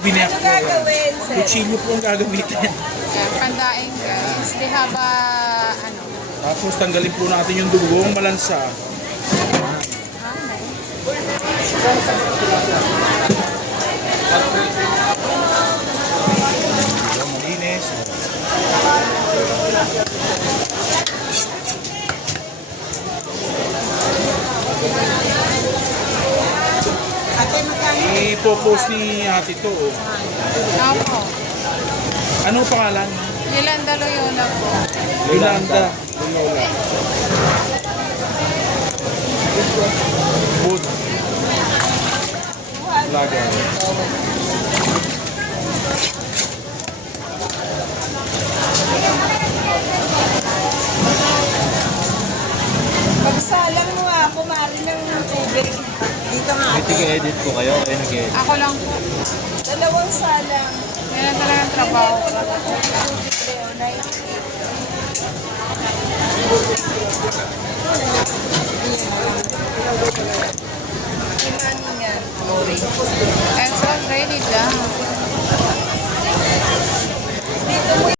Binek Ano po. gagawin, sir? Kutsilyo po ang gagamitin. Yan, pandaing guys. They have a, ano, Tapos tanggalin po natin yung dugong malansa. Malinis. Ate, magkano? I-popost ni ate to. Oh. Opo. Ano pangalan? Yolanda Loyola po. Yolanda. Loyola. Food. Vlogger. Pagsalang mo ako, mari ng tubig. Dito nga ate. Nag-edit po kayo, kayo nag-edit. Ako lang po. Dalawang salang. Yan ang talagang trabaho. Wala ka tubig, Leonay. Imani nga. And so, ready lang.